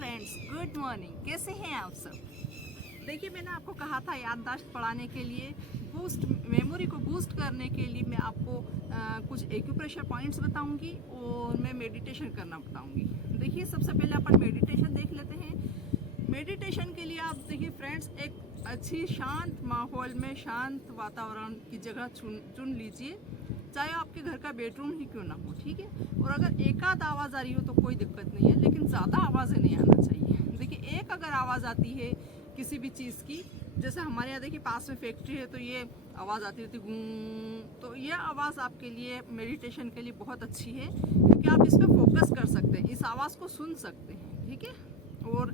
Friends, good morning. कैसे हैं आप सब? देखिए, मैंने आपको कहा था याददाश्त बढ़ाने के लिए, बूस्ट मेमोरी को बूस्ट करने के लिए मैं आपको कुछ एक्यूप्रेशर पॉइंट्स बताऊंगी और मैं मेडिटेशन करना बताऊंगी। देखिए, सबसे पहले अपन मेडिटेशन देख लेते हैं। मेडिटेशन के लिए आप देखिए फ्रेंड्स, एक अच्छी शांत माहौल में शांत वातावरण की जगह चुन लीजिए, चाहे आपके घर का बेडरूम ही क्यों ना हो, ठीक है। और अगर एकाध आवाज़ आ रही हो तो कोई दिक्कत नहीं है, लेकिन ज़्यादा आवाज़ें नहीं आना चाहिए। देखिए, एक अगर आवाज़ आती है किसी भी चीज़ की, जैसे हमारे यहाँ देखिए पास में फैक्ट्री है तो ये आवाज़ आती रहती गूं, तो यह आवाज़ आपके लिए मेडिटेशन के लिए बहुत अच्छी है, क्योंकि आप इस पर फोकस कर सकते हैं, इस आवाज़ को सुन सकते हैं, ठीक है। और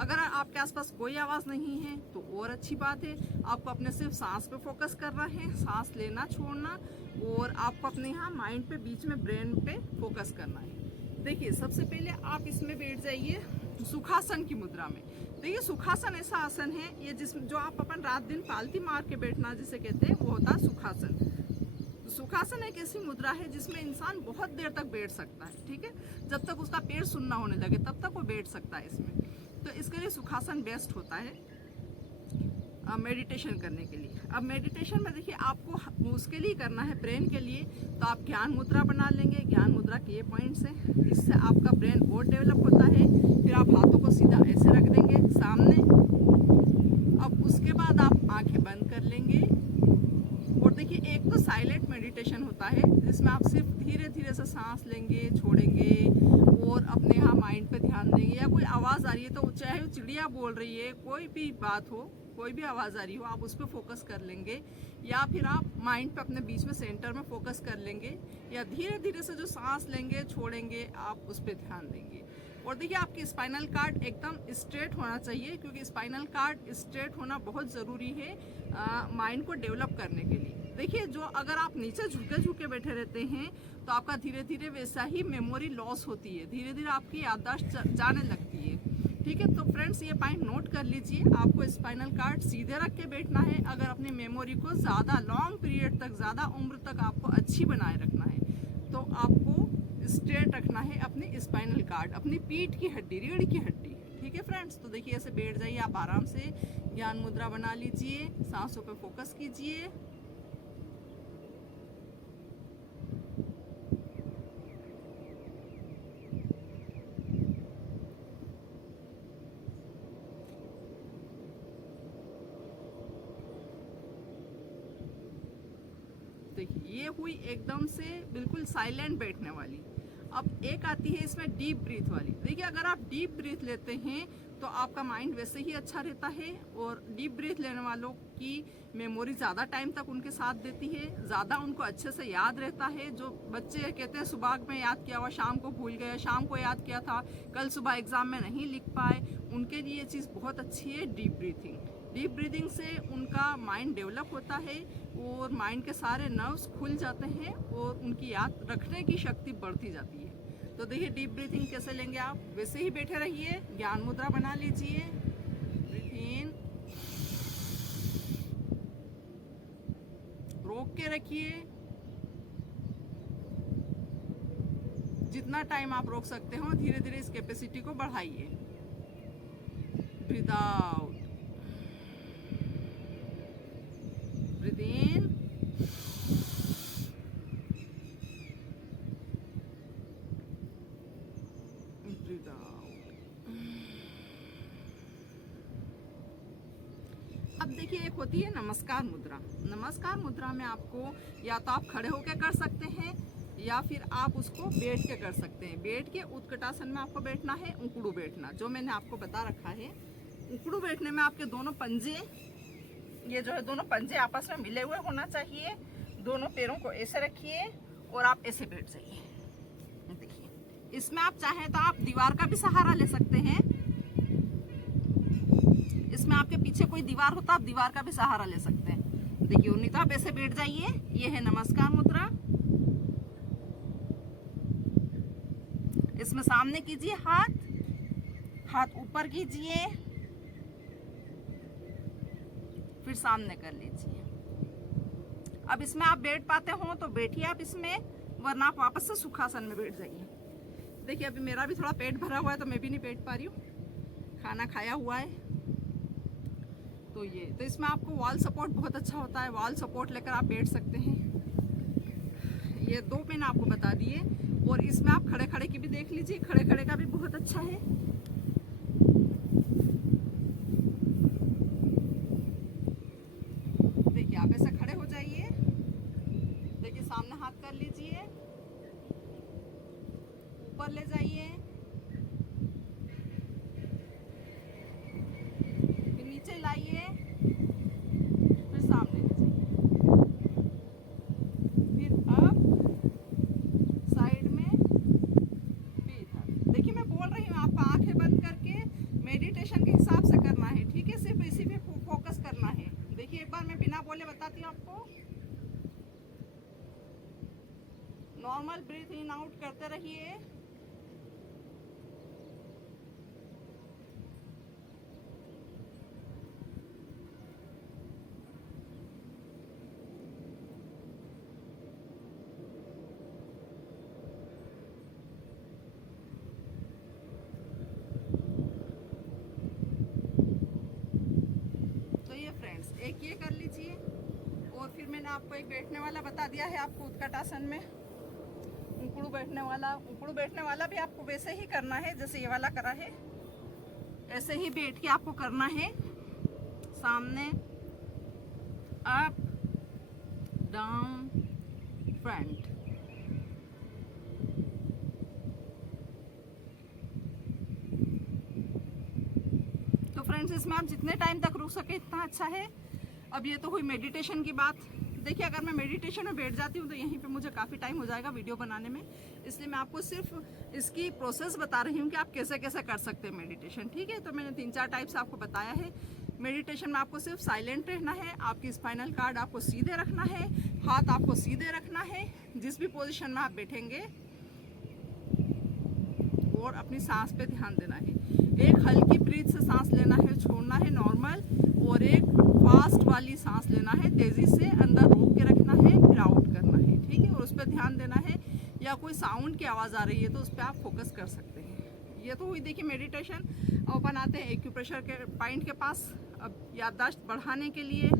अगर आपके आसपास कोई आवाज़ नहीं है तो और अच्छी बात है, आपको अपने सिर्फ सांस पे फोकस करना है, सांस लेना छोड़ना, और आपको अपने यहाँ माइंड पे बीच में ब्रेन पे फोकस करना है। देखिए, सबसे पहले आप इसमें बैठ जाइए सुखासन की मुद्रा में। देखिए, सुखासन ऐसा आसन है ये जो आप अपन रात दिन पालती मार के बैठना जिसे कहते हैं, वो होता है सुखासन। सुखासन एक ऐसी मुद्रा है जिसमें इंसान बहुत देर तक बैठ सकता है, ठीक है। जब तक उसका पैर सुन्ना होने लगे तब तक वो बैठ सकता है इसमें। तो इसके लिए सुखासन बेस्ट होता है मेडिटेशन करने के लिए। अब मेडिटेशन में देखिए, आपको उसके लिए करना है ब्रेन के लिए, तो आप ज्ञान मुद्रा बना लेंगे। ज्ञान मुद्रा के ये पॉइंट्स हैं, इससे आपका ब्रेन और डेवलप होता है। फिर आप हाथों को सीधा ऐसे रख देंगे सामने। अब उसके बाद आप आंखें बंद कर लेंगे। और देखिए, एक तो साइलेंट मेडिटेशन होता है जिसमें आप सिर्फ धीरे धीरे से सांस लेंगे, छोड़ेंगे और अपने यहाँ माइंड पे ध्यान देंगे। या कोई आवाज़ आ रही है तो चाहे वो चिड़िया बोल रही है, कोई भी बात हो, कोई भी आवाज़ आ रही हो, आप उस पर फोकस कर लेंगे। या फिर आप माइंड पे अपने बीच में सेंटर में फोकस कर लेंगे, या धीरे धीरे से जो सांस लेंगे छोड़ेंगे आप उस पर ध्यान देंगे। और देखिए, आपकी स्पाइनल कार्ड एकदम स्ट्रेट होना चाहिए, क्योंकि स्पाइनल कार्ड स्ट्रेट होना बहुत ज़रूरी है माइंड को डेवलप करने के लिए। देखिए, जो अगर आप नीचे झुके झुके बैठे रहते हैं तो आपका धीरे धीरे वैसा ही मेमोरी लॉस होती है, धीरे धीरे आपकी याददाश्त जाने लगती है, ठीक है। तो फ्रेंड्स, ये पॉइंट नोट कर लीजिए, आपको स्पाइनल कार्ड सीधे रख के बैठना है अगर अपनी मेमोरी को ज़्यादा लॉन्ग पीरियड तक, ज़्यादा उम्र तक आपको अच्छी बनाए रखना है। तो आपको स्ट्रेट रखना है अपनी स्पाइनल कार्ड, अपनी पीठ की हड्डी, रीढ़ की हड्डी, ठीक है फ्रेंड्स। तो देखिए, ऐसे बैठ जाइए आप आराम से, ज्ञान मुद्रा बना लीजिए, सांसों पे फोकस कीजिए। देखिए, ये हुई एकदम से बिल्कुल साइलेंट बैठने वाली। अब एक आती है इसमें डीप ब्रीथ वाली। देखिए, अगर आप डीप ब्रीथ लेते हैं तो आपका माइंड वैसे ही अच्छा रहता है, और डीप ब्रीथ लेने वालों की मेमोरी ज़्यादा टाइम तक उनके साथ देती है, ज़्यादा उनको अच्छे से याद रहता है। जो बच्चे कहते हैं सुबह में याद किया हुआ शाम को भूल गए, शाम को याद किया था कल सुबह एग्ज़ाम में नहीं लिख पाए, उनके लिए ये चीज़ बहुत अच्छी है डीप ब्रीथिंग। डीप ब्रीदिंग से उनका माइंड डेवलप होता है और माइंड के सारे नर्व्स खुल जाते हैं और उनकी याद रखने की शक्ति बढ़ती जाती है। तो देखिए, डीप ब्रीथिंग कैसे लेंगे आप, वैसे ही बैठे रहिए, ज्ञान मुद्रा बना लीजिए, ब्रीथ इन, रोक के रखिए, जितना टाइम आप रोक सकते हो धीरे धीरे इस कैपेसिटी को बढ़ाइए। ब्रीथ आउट, ब्रीथ इन, ब्रीथ आउट। अब देखिए, एक होती है नमस्कार मुद्रा। नमस्कार मुद्रा में आपको या तो आप खड़े होकर कर सकते हैं या फिर आप उसको बैठ के कर सकते हैं। बैठ के उत्कटासन में आपको बैठना है, उकड़ू बैठना जो मैंने आपको बता रखा है। उकड़ू बैठने में आपके दोनों पंजे, ये जो है दोनों पंजे आपस में मिले हुए होना चाहिए। दोनों पैरों को ऐसे रखिए और आप ऐसे बैठ जाइए। देखिए, इसमें आप चाहें तो आप दीवार का भी सहारा ले सकते हैं। इसमें आपके पीछे कोई दीवार होता आप दीवार का भी सहारा ले सकते हैं। देखिए, नहीं तो आप ऐसे बैठ जाइए। ये है नमस्कार मुद्रा। इसमें सामने कीजिए, हाथ ऊपर कीजिए, फिर सामने कर लीजिए। अब इसमें आप बैठ पाते हो तो बैठिए आप इसमें, वरना आप वापस से सुखासन में बैठ जाइए। देखिए, अभी मेरा भी थोड़ा पेट भरा हुआ है तो मैं भी नहीं बैठ पा रही हूँ। खाना खाया हुआ है। तो इसमें आपको वॉल सपोर्ट बहुत अच्छा होता है, वॉल सपोर्ट लेकर आप बैठ सकते हैं। ये 2 मैंने आपको बता दिए। और इसमें आप खड़े खड़े की भी देख लीजिए, खड़े खड़े का भी बहुत अच्छा है। देखिए आप ऐसा खड़े हो जाइए, देखिए सामने हाथ कर लीजिए, ऊपर ले जाइए, फिर नीचे लाइए, फिर सामने ले जाइए, फिर अप साइड में, फिर इधर। देखिए मैं बोल रही हूँ, आपको आंखें बंद करके मेडिटेशन के हिसाब से करना है, ठीक है? सिर्फ इसी पे फोकस करना है। देखिए एक बार मैं बिना बोले बताती हूँ आपको। नॉर्मल ब्रीथ इन आउट करते रहिए। तो ये फ्रेंड्स, एक ये कर लीजिए। और फिर मैंने आपको एक बैठने वाला बता दिया है आपको उत्कटासन में, उकड़ू बैठने वाला। उकड़ू बैठने वाला भी आपको वैसे ही करना है जैसे ये वाला करा है, ऐसे ही बैठ के आपको करना है। सामने, अप, डाउन, फ्रंट। तो फ्रेंड्स, इसमें आप जितने टाइम तक रुक सके इतना अच्छा है। अब ये तो हुई मेडिटेशन की बात। देखिए अगर मैं मेडिटेशन में बैठ जाती हूँ तो यहीं पे मुझे काफ़ी टाइम हो जाएगा वीडियो बनाने में, इसलिए मैं आपको सिर्फ इसकी प्रोसेस बता रही हूँ कि आप कैसे कैसे कर सकते हैं मेडिटेशन, ठीक है? तो मैंने 3-4 टाइप्स आपको बताया है। मेडिटेशन में आपको सिर्फ साइलेंट रहना है, आपकी स्पाइनल कार्ड आपको सीधे रखना है, हाथ आपको सीधे रखना है जिस भी पोजिशन में आप बैठेंगे, और अपनी सांस पे ध्यान देना है। एक हल्की ब्रीथ से सांस लेना है, छोड़ना है नॉर्मल, और एक फास्ट वाली सांस लेना है, तेजी से अंदर रोक के रखना है, फिर आउट करना है, ठीक है? और उस पर ध्यान देना है। या कोई साउंड की आवाज़ आ रही है तो उस पर आप फोकस कर सकते हैं। ये तो हुई देखिए मेडिटेशन। अब अपन आते हैं एक्यूप्रेशर के पॉइंट के पास। अब याददाश्त बढ़ाने के लिए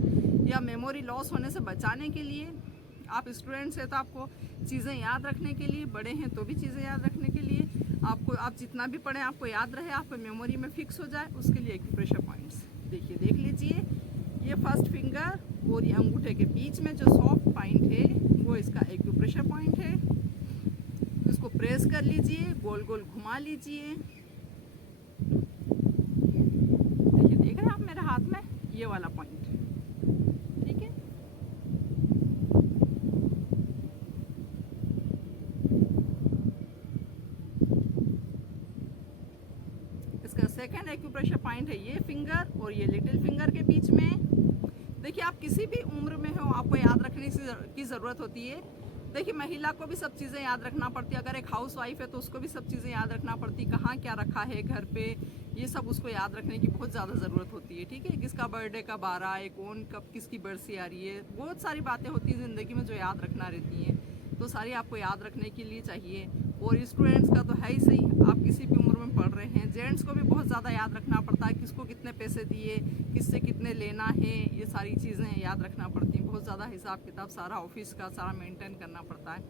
या मेमोरी लॉस होने से बचाने के लिए, आप स्टूडेंट्स हैं तो आपको चीज़ें याद रखने के लिए, बड़े हैं तो भी चीज़ें याद रखने के लिए, आपको आप जितना भी पढ़ें आपको याद रहे, आपको मेमोरी में फिक्स हो जाए, उसके लिए एक्यूप्रेशर पॉइंट्स देखिए, देख लीजिए। ये फर्स्ट फिंगर और ये अंगूठे के बीच में जो सॉफ्ट पॉइंट है वो इसका एक्यूप्रेशर पॉइंट है। इसको प्रेस कर लीजिए, गोल गोल घुमा लीजिए। देखिए, देख रहे हैं आप मेरे हाथ में ये वाला पॉइंट, ठीक है? इसका सेकंड एक्यूप्रेशर पॉइंट है ये फिंगर और ये लिटिल फिंगर के बीच में। देखिए आप किसी भी उम्र में हो, आपको याद रखने की ज़रूरत होती है। देखिए महिला को भी सब चीज़ें याद रखना पड़ती है। अगर एक हाउस वाइफ है तो उसको भी सब चीज़ें याद रखना पड़ती है, कहाँ क्या रखा है घर पे, ये सब उसको याद रखने की बहुत ज़्यादा ज़रूरत होती है, ठीक है? किसका बर्थडे कब आ रहा है, कौन कब किसकी बरसी आ रही है, बहुत सारी बातें होती हैं ज़िंदगी में जो याद रखना रहती हैं, तो सारी आपको याद रखने के लिए चाहिए। और स्टूडेंट्स का तो है ही सही, आप किसी भी उम्र में पढ़ रहे हैं। जेंट्स को भी बहुत ज़्यादा याद रखना पड़ता है, किसको कितने पैसे दिए, किससे कितने लेना है, ये सारी चीज़ें याद रखना पड़ती हैं। बहुत ज़्यादा हिसाब किताब सारा ऑफिस का सारा मेंटेन करना पड़ता है।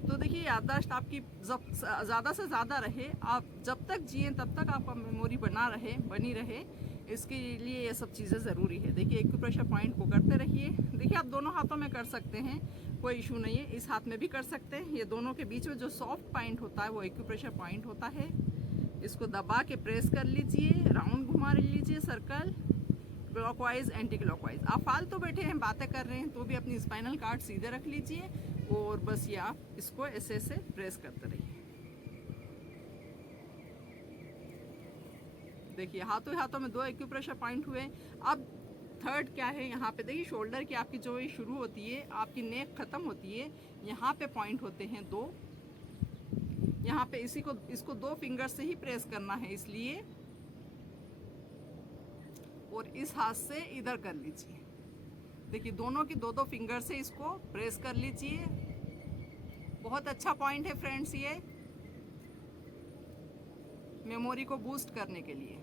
तो देखिए याददाश्त आपकी ज़्यादा से ज़्यादा रहे, आप जब तक जिए तब तक आपका मेमोरी बनी रहे, इसके लिए ये सब चीज़ें ज़रूरी है। देखिए एक्यूप्रेशर पॉइंट को करते रहिए। देखिए आप दोनों हाथों में कर सकते हैं, कोई इशू नहीं है, इस हाथ में भी कर सकते हैं। ये दोनों के बीच में जो सॉफ्ट पॉइंट होता है वो एक्यूप्रेशर पॉइंट होता है। इसको दबा के प्रेस कर लीजिए, राउंड घुमा लीजिए, सर्कल, क्लॉकवाइज एंटी क्लॉकवाइज। आप फालतू बैठे हैं, बातें कर रहे हैं तो भी अपनी स्पाइनल कार्ड सीधे रख लीजिए और बस ये आप इसको ऐसे ऐसे प्रेस करते रहिए। देखिए हाथों हाथों में 2 एक्यूप्रेशर पॉइंट हुए। अब थर्ड क्या है, यहाँ पे देखिए शोल्डर की आपकी जो ये शुरू होती है, आपकी नेक खत्म होती है, यहाँ पे पॉइंट होते हैं 2। यहाँ पे इसको 2 फिंगर से ही प्रेस करना है, इसलिए, और इस हाथ से इधर कर लीजिए। देखिए दोनों की 2-2 फिंगर से इसको प्रेस कर लीजिए। बहुत अच्छा पॉइंट है फ्रेंड्स ये, मेमोरी को बूस्ट करने के लिए।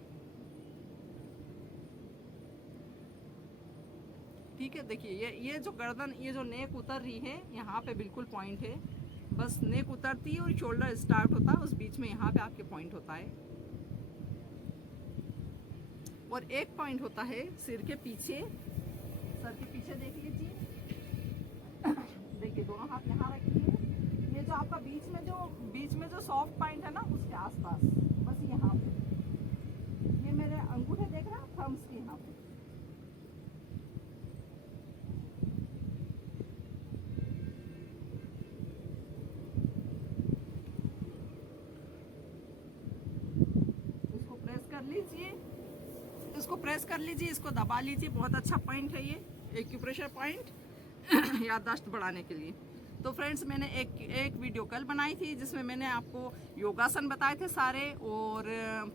ठीक है, देखिए ये जो गर्दन, ये जो नेक उतर रही है, यहाँ पे बिल्कुल पॉइंट है। बस नेक उतरती है और शोल्डर स्टार्ट होता है, उस बीच में यहाँ पे आपके पॉइंट होता है। और एक पॉइंट होता है सिर के पीछे, सर के पीछे देख लीजिए। देखिए दोनों हाथ यहाँ रखिए, ये जो आपका बीच में जो सॉफ्ट पॉइंट है ना, उसके आसपास, बस यहाँ पे, ये मेरे अंगूठे देख रहे हैं, थम्स के यहाँ पे। इसको प्रेस कर लीजिए, इसको प्रेस कर लीजिए, इसको दबा लीजिए। बहुत अच्छा पॉइंट है ये एक्यूप्रेशर पॉइंट याददाश्त बढ़ाने के लिए। तो फ्रेंड्स, मैंने एक वीडियो कल बनाई थी जिसमें मैंने आपको योगासन बताए थे सारे, और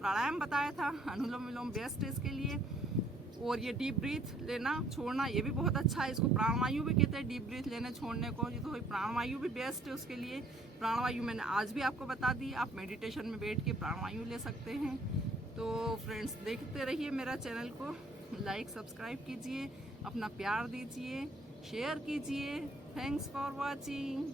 प्राणायाम बताया था, अनुलोम विलोम बेस्ट है इसके लिए। और ये डीप ब्रीथ लेना छोड़ना, ये भी बहुत अच्छा है। इसको प्राणवायु भी कहते हैं, डीप ब्रीथ लेने छोड़ने को। ये तो प्राणवायु भी बेस्ट है उसके लिए। प्राणवायु मैंने आज भी आपको बता दी, आप मेडिटेशन में बैठ के प्राणवायु ले सकते हैं। तो फ्रेंड्स, देखते रहिए मेरा चैनल को, लाइक सब्सक्राइब कीजिए, अपना प्यार दीजिए, शेयर कीजिए। Thanks for watching.